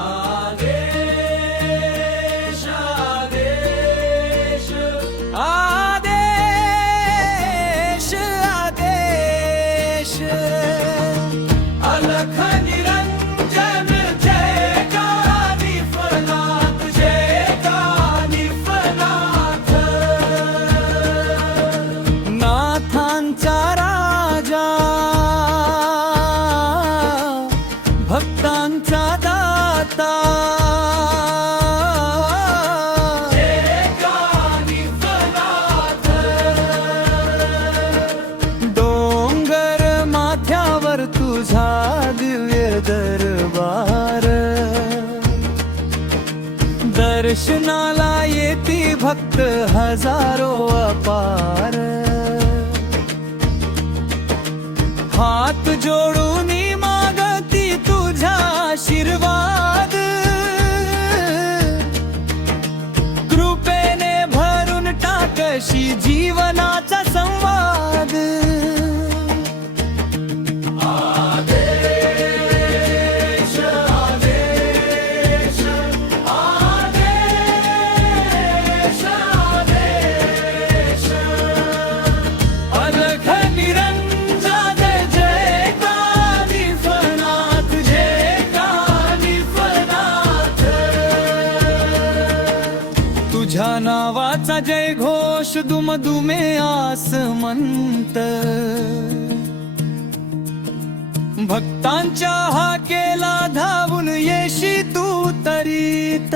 आदेश आदेश आदेश आदेश अलख निरंजन जय कानिफनाथ नाथांचा राजा भक्तांचा दाता डोंगर माथ्यावर तुझा दिव्य दरबार दर्शनाला येती भक्त हजारो अपार हात जोडून मागती तुझा आशीर्वाद कृपेने भरून टाकशी जीवनाचा संवाद आदेश आदेश आदेश आदेश अलख निरंजन तुझ्या नावाचा जय घोष दुमदुमे आसमंत भक्तांच्या हाकेला धावून येशी तू तरीत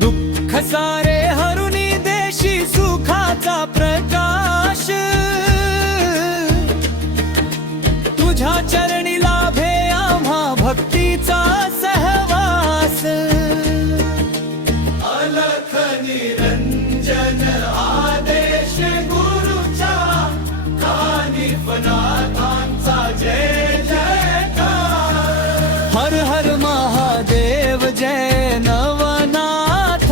दुःख सारे हरुनी देशी सुखाचा प्रकाश तुझ्या चरणी लाभे आम्हा भक्तीचा सहवास अलख निरंजन आदेश गुरुचा कानिफनाथांचा जय जयकार हर हर महादेव जय नवनाथ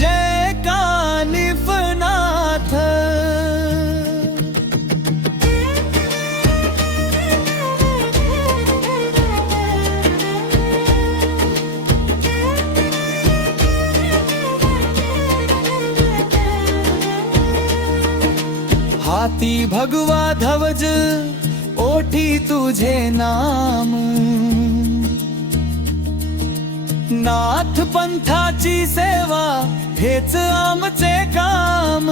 जय कानिफनाथ हाती भगवा ध्वज ओठी तुझे नाम नाथ पंथाची सेवा हेच आमचे काम